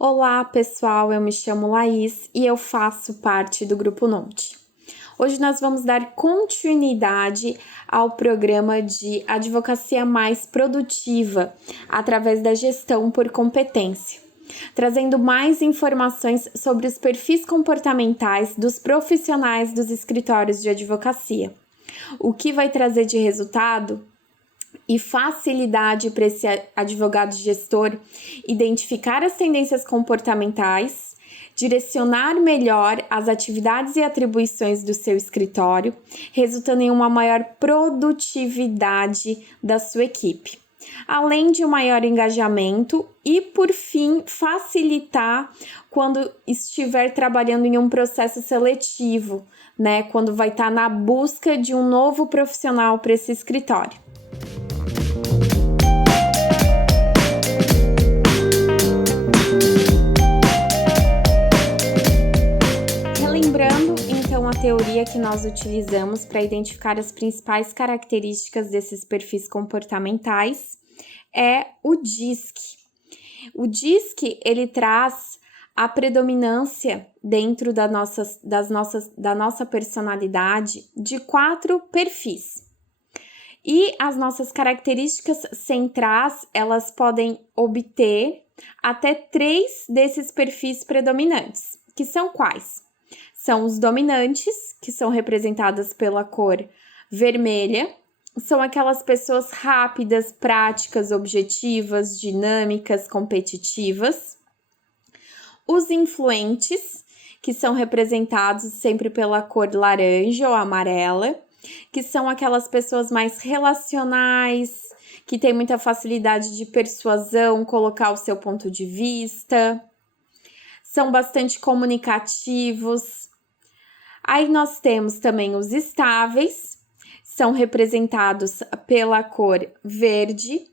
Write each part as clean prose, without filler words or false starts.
Olá, pessoal, eu me chamo Laís e eu faço parte do Grupo Nonte. Hoje nós vamos dar continuidade ao programa de advocacia mais produtiva através da gestão por competência, trazendo mais informações sobre os perfis comportamentais dos profissionais dos escritórios de advocacia, o que vai trazer de resultado e facilidade para esse advogado gestor identificar as tendências comportamentais, direcionar melhor as atividades e atribuições do seu escritório, resultando em uma maior produtividade da sua equipe, além de um maior engajamento e, por fim, facilitar quando estiver trabalhando em um processo seletivo, né? Quando vai estar na busca de um novo profissional para esse escritório. Relembrando, então, a teoria que nós utilizamos para identificar as principais características desses perfis comportamentais é o DISC. O DISC, ele traz a predominância dentro da nossa personalidade de 4 perfis. E as nossas características centrais, elas podem obter até 3 desses perfis predominantes, que são quais? São os dominantes, que são representadas pela cor vermelha, são aquelas pessoas rápidas, práticas, objetivas, dinâmicas, competitivas. Os influentes, que são representados sempre pela cor laranja ou amarela, que são aquelas pessoas mais relacionais, que têm muita facilidade de persuasão, colocar o seu ponto de vista, são bastante comunicativos. Aí nós temos também os estáveis, são representados pela cor verde,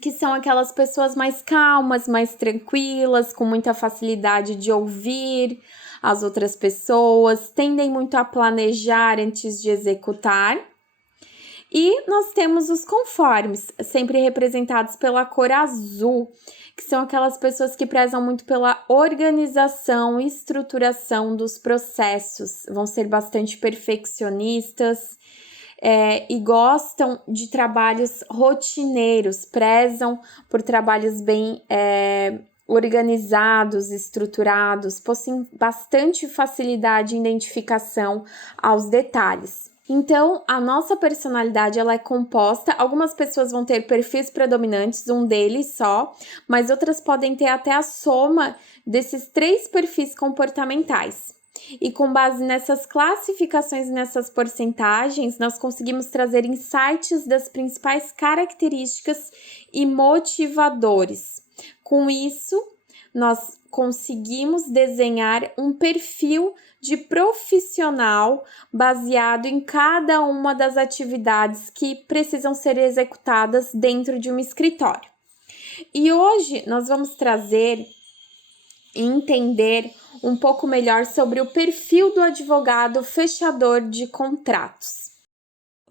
que são aquelas pessoas mais calmas, mais tranquilas, com muita facilidade de ouvir as outras pessoas, tendem muito a planejar antes de executar. E nós temos os conformes, sempre representados pela cor azul, que são aquelas pessoas que prezam muito pela organização e estruturação dos processos, vão ser bastante perfeccionistas e gostam de trabalhos rotineiros, prezam por trabalhos bem organizados, estruturados, possuem bastante facilidade em identificação aos detalhes. Então, a nossa personalidade, ela é composta, algumas pessoas vão ter perfis predominantes, um deles só, mas outras podem ter até a soma desses 3 perfis comportamentais. E com base nessas classificações, nessas porcentagens, nós conseguimos trazer insights das principais características e motivadores. Com isso, nós conseguimos desenhar um perfil de profissional baseado em cada uma das atividades que precisam ser executadas dentro de um escritório. E hoje nós vamos trazer e entender um pouco melhor sobre o perfil do advogado fechador de contratos.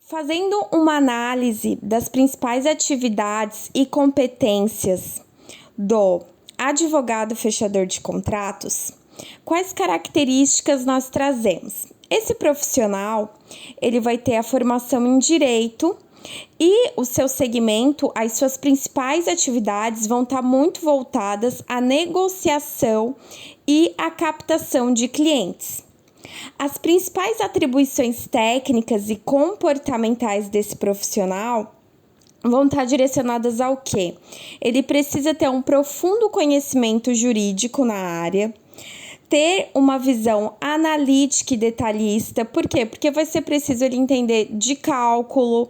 Fazendo uma análise das principais atividades e competências do advogado fechador de contratos, quais características nós trazemos? Esse profissional, ele vai ter a formação em direito e o seu segmento, as suas principais atividades vão estar muito voltadas à negociação e à captação de clientes. As principais atribuições técnicas e comportamentais desse profissional vão estar direcionadas ao quê? Ele precisa ter um profundo conhecimento jurídico na área, ter uma visão analítica e detalhista. Por quê? Porque vai ser preciso ele entender de cálculo,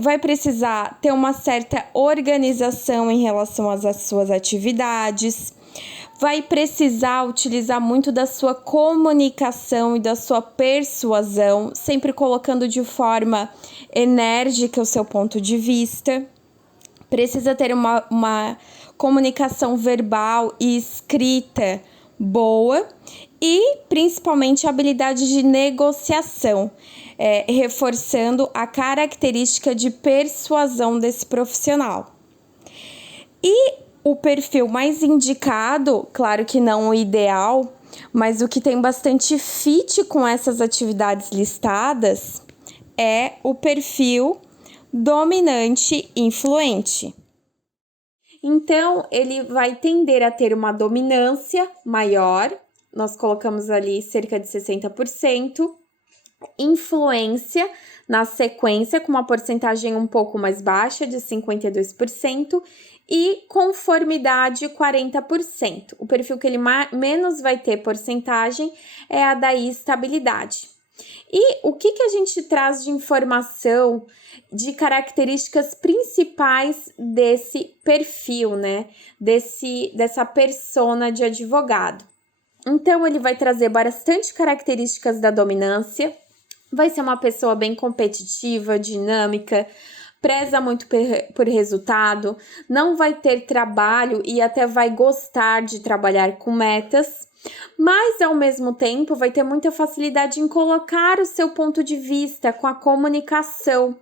vai precisar ter uma certa organização em relação às suas atividades, vai precisar utilizar muito da sua comunicação e da sua persuasão, sempre colocando de forma enérgica o seu ponto de vista. Precisa ter uma comunicação verbal e escrita boa e principalmente a habilidade de negociação, reforçando a característica de persuasão desse profissional. E O perfil mais indicado, claro que não o ideal, mas o que tem bastante fit com essas atividades listadas é o perfil dominante influente. Então, ele vai tender a ter uma dominância maior, nós colocamos ali cerca de 60%, influência na sequência, com uma porcentagem um pouco mais baixa, de 52%, e conformidade, 40%. O perfil que ele menos vai ter porcentagem é a da estabilidade. E o que a gente traz de informação, de características principais desse perfil, né? Dessa persona de advogado. Então, ele vai trazer bastante características da dominância, vai ser uma pessoa bem competitiva, dinâmica, preza muito por resultado, não vai ter trabalho e até vai gostar de trabalhar com metas, mas ao mesmo tempo vai ter muita facilidade em colocar o seu ponto de vista com a comunicação.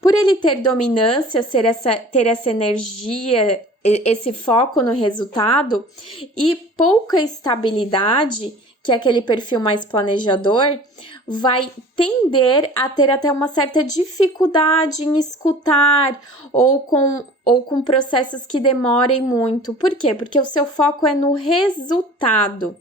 Por ele ter dominância, ter essa energia, esse foco no resultado e pouca estabilidade, que é aquele perfil mais planejador, vai tender a ter até uma certa dificuldade em escutar ou com processos que demorem muito. Por quê? Porque o seu foco é no resultado.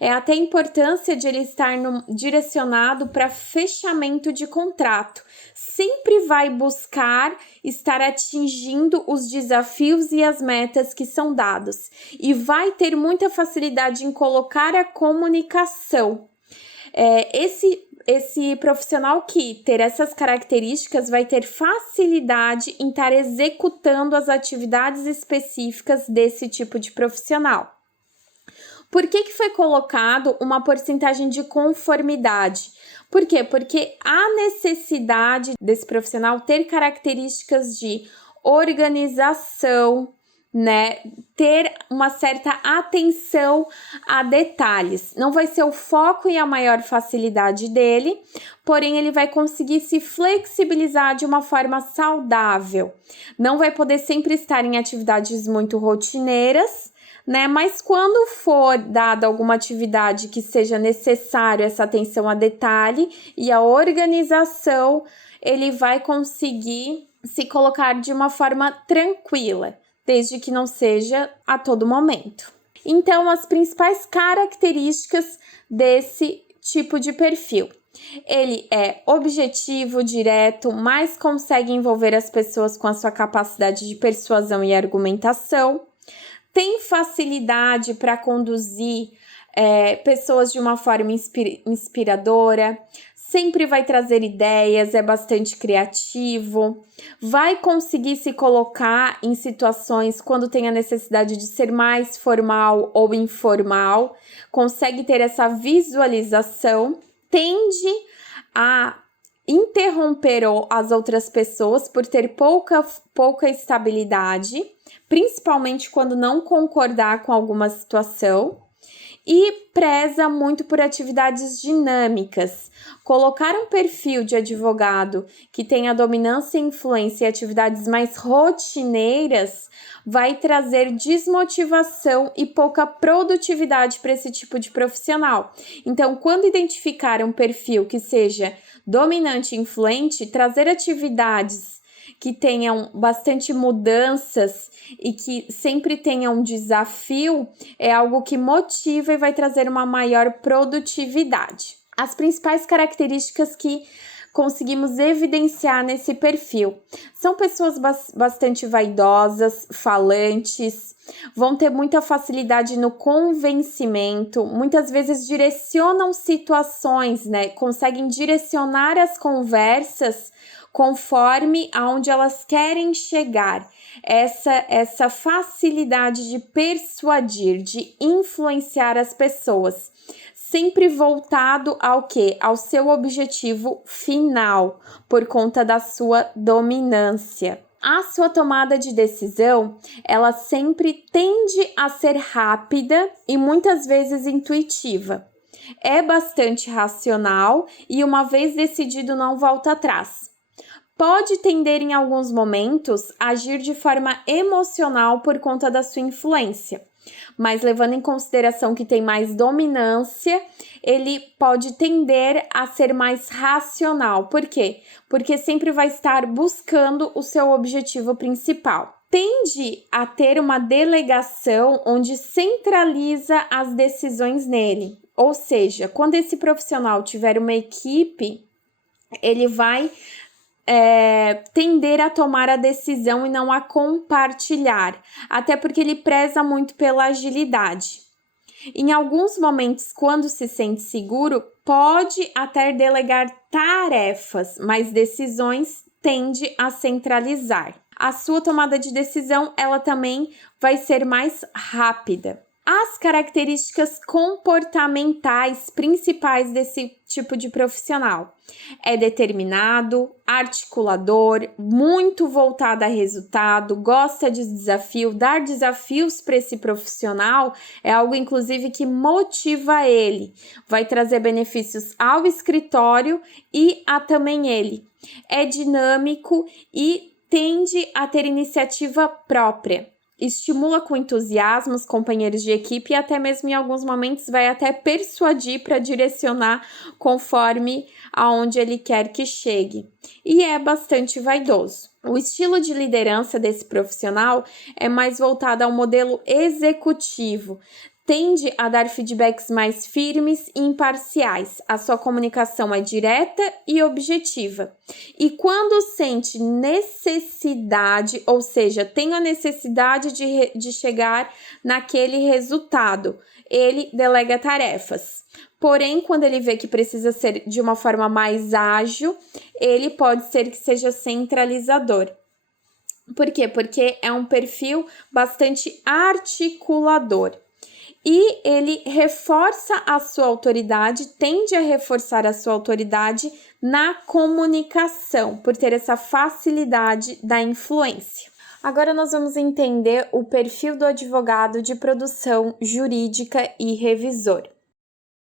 É até a importância de ele estar direcionado para fechamento de contrato. Sempre vai buscar estar atingindo os desafios e as metas que são dados. E vai ter muita facilidade em colocar a comunicação. Esse profissional que ter essas características vai ter facilidade em estar executando as atividades específicas desse tipo de profissional. Por que foi colocado uma porcentagem de conformidade? Por quê? Porque há necessidade desse profissional ter características de organização, né? Ter uma certa atenção a detalhes. Não vai ser o foco e a maior facilidade dele, porém ele vai conseguir se flexibilizar de uma forma saudável. Não vai poder sempre estar em atividades muito rotineiras, né? Mas quando for dada alguma atividade que seja necessário essa atenção a detalhe e a organização, ele vai conseguir se colocar de uma forma tranquila, desde que não seja a todo momento. Então, as principais características desse tipo de perfil. Ele é objetivo, direto, mas consegue envolver as pessoas com a sua capacidade de persuasão e argumentação. Tem facilidade para conduzir pessoas de uma forma inspiradora, sempre vai trazer ideias, é bastante criativo, vai conseguir se colocar em situações quando tem a necessidade de ser mais formal ou informal, consegue ter essa visualização, tende a interromper as outras pessoas por ter pouca estabilidade, principalmente quando não concordar com alguma situação, e preza muito por atividades dinâmicas. Colocar um perfil de advogado que tenha dominância e influência em atividades mais rotineiras vai trazer desmotivação e pouca produtividade para esse tipo de profissional. Então, quando identificar um perfil que seja dominante e influente, trazer atividades que tenham bastante mudanças e que sempre tenham um desafio é algo que motiva e vai trazer uma maior produtividade. As principais características que conseguimos evidenciar nesse perfil são pessoas bastante vaidosas, falantes, vão ter muita facilidade no convencimento, muitas vezes direcionam situações, né? Conseguem direcionar as conversas conforme aonde elas querem chegar. Essa facilidade de persuadir, de influenciar as pessoas, sempre voltado ao quê? Ao seu objetivo final, por conta da sua dominância. A sua tomada de decisão, ela sempre tende a ser rápida e muitas vezes intuitiva. É bastante racional e uma vez decidido não volta atrás. Pode tender em alguns momentos a agir de forma emocional por conta da sua influência, mas levando em consideração que tem mais dominância, ele pode tender a ser mais racional. Por quê? Porque sempre vai estar buscando o seu objetivo principal. Tende a ter uma delegação onde centraliza as decisões nele. Ou seja, quando esse profissional tiver uma equipe, ele vai tender a tomar a decisão e não a compartilhar, até porque ele preza muito pela agilidade. Em alguns momentos, quando se sente seguro, pode até delegar tarefas, mas decisões tende a centralizar. A sua tomada de decisão, ela também vai ser mais rápida. As características comportamentais principais desse tipo de profissional é determinado, articulador, muito voltado a resultado, gosta de desafio. Dar desafios para esse profissional é algo, inclusive, que motiva ele, vai trazer benefícios ao escritório e a também ele. É dinâmico e tende a ter iniciativa própria. Estimula com entusiasmo os companheiros de equipe e até mesmo em alguns momentos vai até persuadir para direcionar conforme aonde ele quer que chegue. E é bastante vaidoso. O estilo de liderança desse profissional é mais voltado ao modelo executivo. Tende a dar feedbacks mais firmes e imparciais. A sua comunicação é direta e objetiva. E quando sente necessidade, ou seja, tem a necessidade de chegar naquele resultado, ele delega tarefas. Porém, quando ele vê que precisa ser de uma forma mais ágil, ele pode ser que seja centralizador. Por quê? Porque é um perfil bastante articulador. E ele reforça a sua autoridade, tende a reforçar a sua autoridade na comunicação, por ter essa facilidade da influência. Agora nós vamos entender o perfil do advogado de produção jurídica e revisor.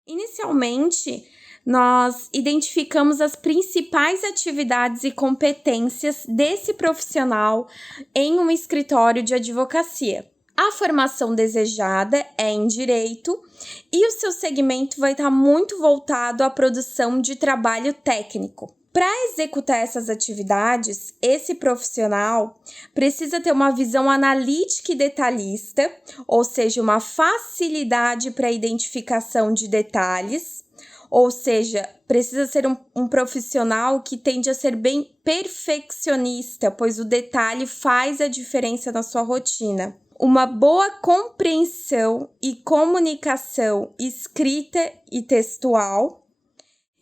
Inicialmente, nós identificamos as principais atividades e competências desse profissional em um escritório de advocacia. A formação desejada é em direito e o seu segmento vai estar muito voltado à produção de trabalho técnico. Para executar essas atividades, esse profissional precisa ter uma visão analítica e detalhista, ou seja, uma facilidade para a identificação de detalhes, ou seja, precisa ser um profissional que tende a ser bem perfeccionista, pois o detalhe faz a diferença na sua rotina. Uma boa compreensão e comunicação escrita e textual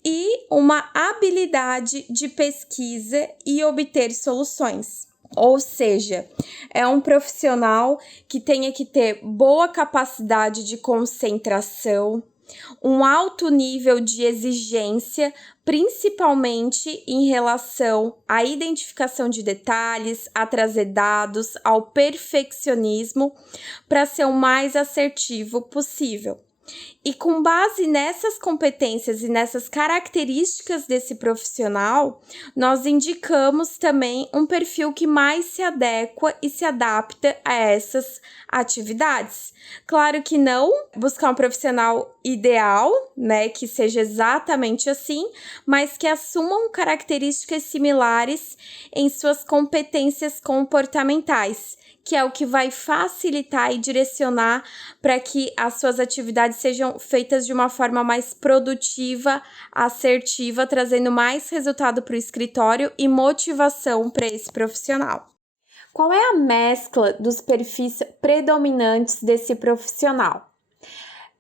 e uma habilidade de pesquisa e obter soluções. Ou seja, é um profissional que tenha que ter boa capacidade de concentração, um alto nível de exigência, principalmente em relação à identificação de detalhes, a trazer dados, ao perfeccionismo, para ser o mais assertivo possível. E com base nessas competências e nessas características desse profissional, nós indicamos também um perfil que mais se adequa e se adapta a essas atividades. Claro que não buscar um profissional ideal, né, que seja exatamente assim, mas que assumam características similares em suas competências comportamentais, que é o que vai facilitar e direcionar para que as suas atividades sejam feitas de uma forma mais produtiva, assertiva, trazendo mais resultado para o escritório e motivação para esse profissional. Qual é a mescla dos perfis predominantes desse profissional?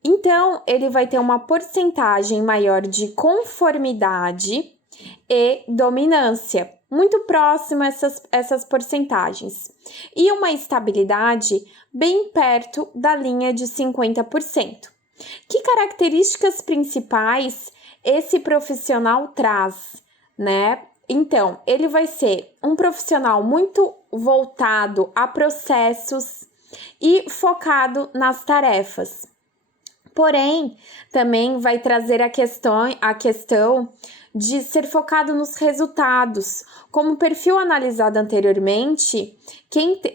Então, ele vai ter uma porcentagem maior de conformidade e dominância, muito próximo a essas porcentagens, e uma estabilidade bem perto da linha de 50%. Que características principais esse profissional traz, né? Então, ele vai ser um profissional muito voltado a processos e focado nas tarefas. Porém, também vai trazer a questão de ser focado nos resultados. Como o perfil analisado anteriormente,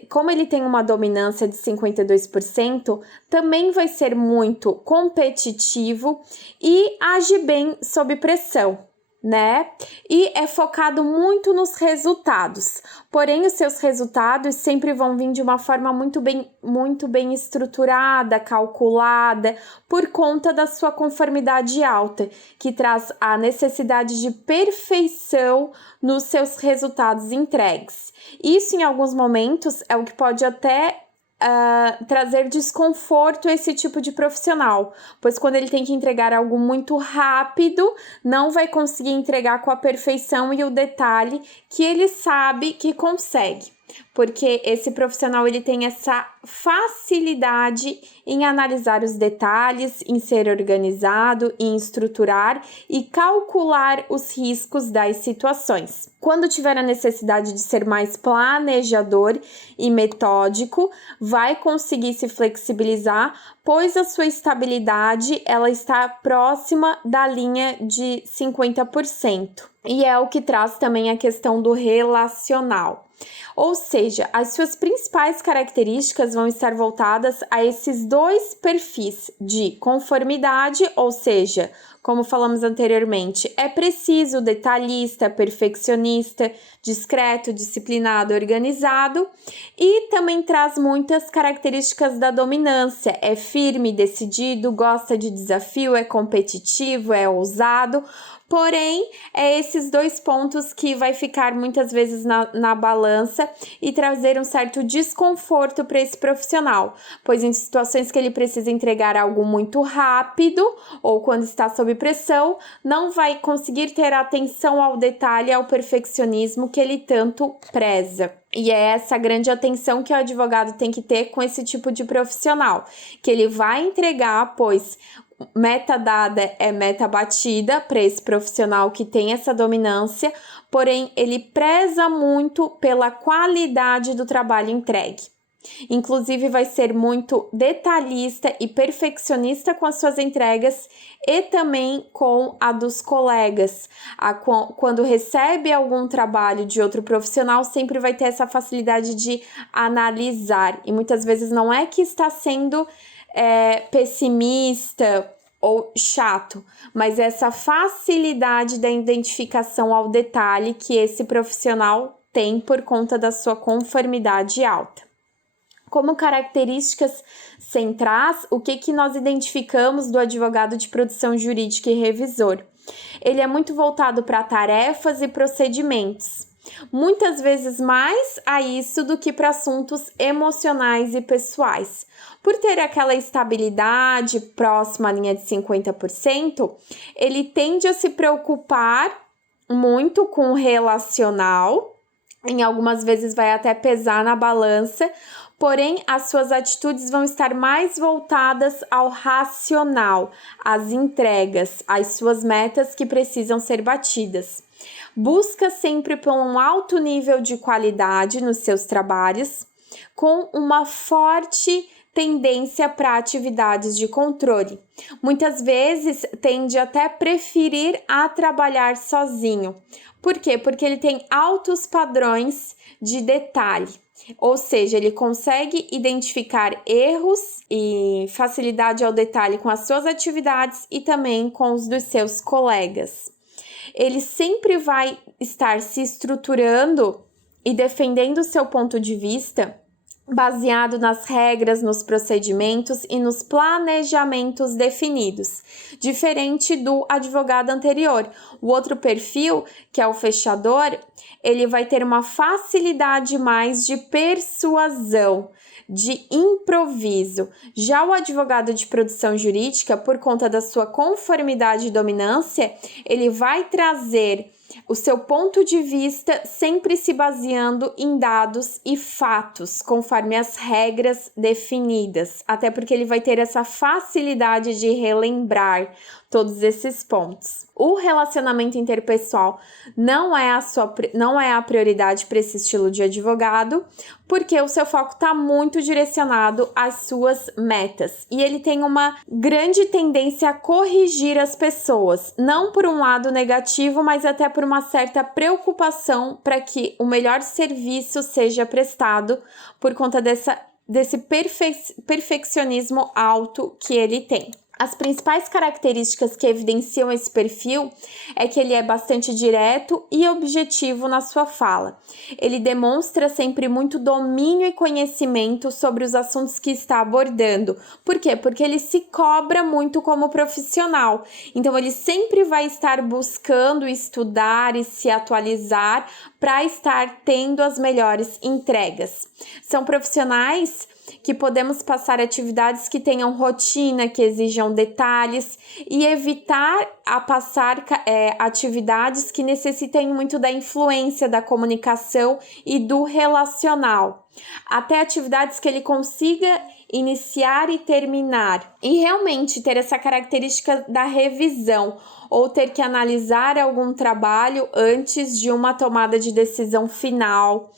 como ele tem uma dominância de 52%, também vai ser muito competitivo e age bem sob pressão, né? E é focado muito nos resultados. Porém, os seus resultados sempre vão vir de uma forma muito bem estruturada, calculada, por conta da sua conformidade alta, que traz a necessidade de perfeição nos seus resultados entregues. Isso, em alguns momentos, é o que pode até trazer desconforto a esse tipo de profissional, pois quando ele tem que entregar algo muito rápido, não vai conseguir entregar com a perfeição e o detalhe que ele sabe que consegue, porque esse profissional ele tem essa facilidade em analisar os detalhes, em ser organizado, em estruturar e calcular os riscos das situações. Quando tiver a necessidade de ser mais planejador e metódico, vai conseguir se flexibilizar, pois a sua estabilidade ela está próxima da linha de 50%. E é o que traz também a questão do relacional. Ou seja, as suas principais características vão estar voltadas a esses dois perfis de conformidade, ou seja, como falamos anteriormente, é preciso, detalhista, perfeccionista, discreto, disciplinado, organizado, e também traz muitas características da dominância, é firme, decidido, gosta de desafio, é competitivo, é ousado. Porém, é esses dois pontos que vai ficar muitas vezes na balança e trazer um certo desconforto para esse profissional, pois em situações que ele precisa entregar algo muito rápido ou quando está sob pressão, não vai conseguir ter atenção ao detalhe e ao perfeccionismo que ele tanto preza. E é essa grande atenção que o advogado tem que ter com esse tipo de profissional, que ele vai entregar, pois meta dada é meta batida para esse profissional que tem essa dominância, porém ele preza muito pela qualidade do trabalho entregue. Inclusive vai ser muito detalhista e perfeccionista com as suas entregas e também com a dos colegas. Quando recebe algum trabalho de outro profissional, sempre vai ter essa facilidade de analisar. E muitas vezes não é que está sendo pessimista ou chato, mas essa facilidade da identificação ao detalhe que esse profissional tem por conta da sua conformidade alta. Como características centrais, o que nós identificamos do advogado de produção jurídica e revisor? Ele é muito voltado para tarefas e procedimentos, muitas vezes mais a isso do que para assuntos emocionais e pessoais. Por ter aquela estabilidade próxima à linha de 50%, ele tende a se preocupar muito com o relacional, em algumas vezes vai até pesar na balança, porém as suas atitudes vão estar mais voltadas ao racional, às entregas, às suas metas que precisam ser batidas. Busca sempre por um alto nível de qualidade nos seus trabalhos, com uma forte tendência para atividades de controle. Muitas vezes tende até a preferir a trabalhar sozinho. Por quê? Porque ele tem altos padrões de detalhe, ou seja, ele consegue identificar erros e facilidade ao detalhe com as suas atividades e também com os dos seus colegas. Ele sempre vai estar se estruturando e defendendo o seu ponto de vista baseado nas regras, nos procedimentos e nos planejamentos definidos, diferente do advogado anterior. O outro perfil, que é o fechador, ele vai ter uma facilidade mais de persuasão, de improviso. Já o advogado de produção jurídica, por conta da sua conformidade e dominância, ele vai trazer o seu ponto de vista sempre se baseando em dados e fatos, conforme as regras definidas, até porque ele vai ter essa facilidade de relembrar todos esses pontos. O relacionamento interpessoal não é a prioridade para esse estilo de advogado, porque o seu foco está muito direcionado às suas metas. E ele tem uma grande tendência a corrigir as pessoas, não por um lado negativo, mas até por uma certa preocupação para que o melhor serviço seja prestado por conta desse perfeccionismo alto que ele tem. As principais características que evidenciam esse perfil é que ele é bastante direto e objetivo na sua fala. Ele demonstra sempre muito domínio e conhecimento sobre os assuntos que está abordando. Por quê? Porque ele se cobra muito como profissional. Então, ele sempre vai estar buscando estudar e se atualizar para estar tendo as melhores entregas. São profissionais que podemos passar atividades que tenham rotina, que exijam detalhes e evitar passar atividades que necessitem muito da influência, da comunicação e do relacional. Até atividades que ele consiga iniciar e terminar. E realmente ter essa característica da revisão ou ter que analisar algum trabalho antes de uma tomada de decisão final.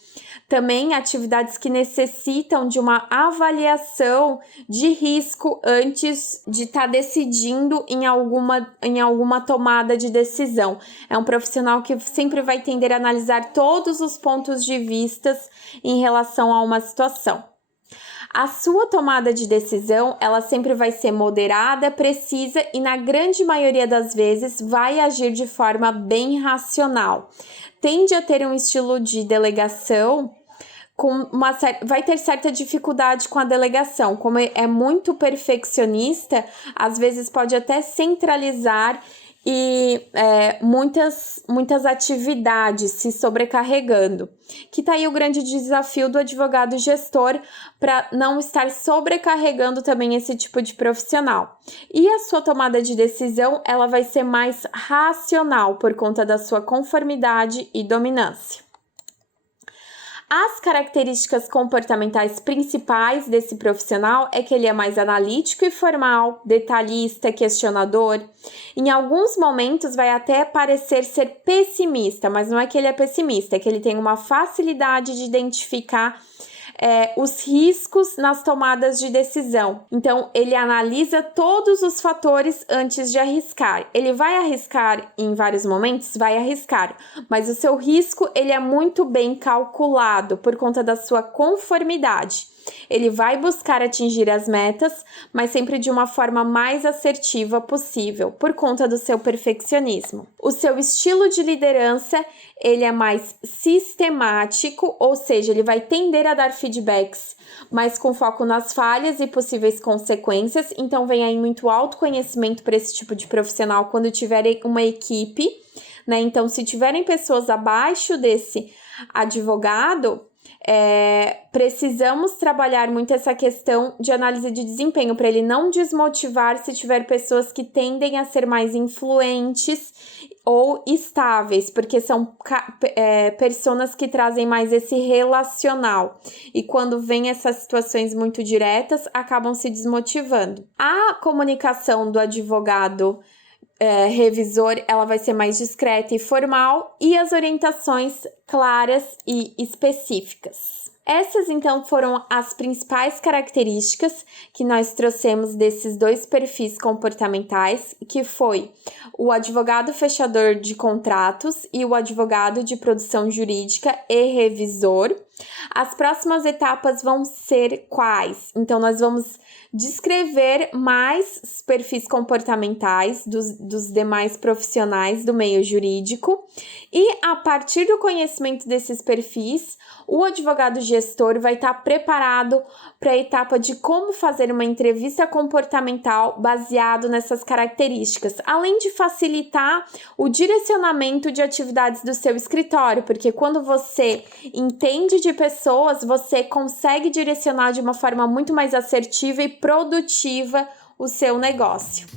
Também atividades que necessitam de uma avaliação de risco antes de estar decidindo em alguma tomada de decisão. É um profissional que sempre vai tender a analisar todos os pontos de vista em relação a uma situação. A sua tomada de decisão, ela sempre vai ser moderada, precisa e na grande maioria das vezes vai agir de forma bem racional. Tende a ter um estilo de delegação, vai ter certa dificuldade com a delegação, como é muito perfeccionista, às vezes pode até centralizar e muitas atividades se sobrecarregando, que tá aí o grande desafio do advogado gestor para não estar sobrecarregando também esse tipo de profissional. E a sua tomada de decisão, ela vai ser mais racional por conta da sua conformidade e dominância. As características comportamentais principais desse profissional é que ele é mais analítico e formal, detalhista, questionador. Em alguns momentos vai até parecer ser pessimista, mas não é que ele é pessimista, é que ele tem uma facilidade de identificar os riscos nas tomadas de decisão. Então, ele analisa todos os fatores antes de arriscar. Ele vai arriscar em vários momentos? Vai arriscar, mas o seu risco ele é muito bem calculado por conta da sua conformidade. Ele vai buscar atingir as metas, mas sempre de uma forma mais assertiva possível, por conta do seu perfeccionismo. O seu estilo de liderança, ele é mais sistemático, ou seja, ele vai tender a dar feedbacks, mas com foco nas falhas e possíveis consequências. Então, vem aí muito autoconhecimento para esse tipo de profissional quando tiverem uma equipe, né? Então, se tiverem pessoas abaixo desse advogado, precisamos trabalhar muito essa questão de análise de desempenho para ele não desmotivar se tiver pessoas que tendem a ser mais influentes ou estáveis, porque são pessoas que trazem mais esse relacional e quando vem essas situações muito diretas acabam se desmotivando. A comunicação do advogado revisor, ela vai ser mais discreta e formal e as orientações claras e específicas. Essas, então, foram as principais características que nós trouxemos desses dois perfis comportamentais, que foi o advogado fechador de contratos e o advogado de produção jurídica e revisor. As próximas etapas vão ser quais? Então, nós vamos descrever mais perfis comportamentais dos demais profissionais do meio jurídico e, a partir do conhecimento desses perfis, o advogado gestor vai estar preparado para a etapa de como fazer uma entrevista comportamental baseado nessas características, além de facilitar o direcionamento de atividades do seu escritório, porque quando você entende de pessoas, você consegue direcionar de uma forma muito mais assertiva e produtiva o seu negócio.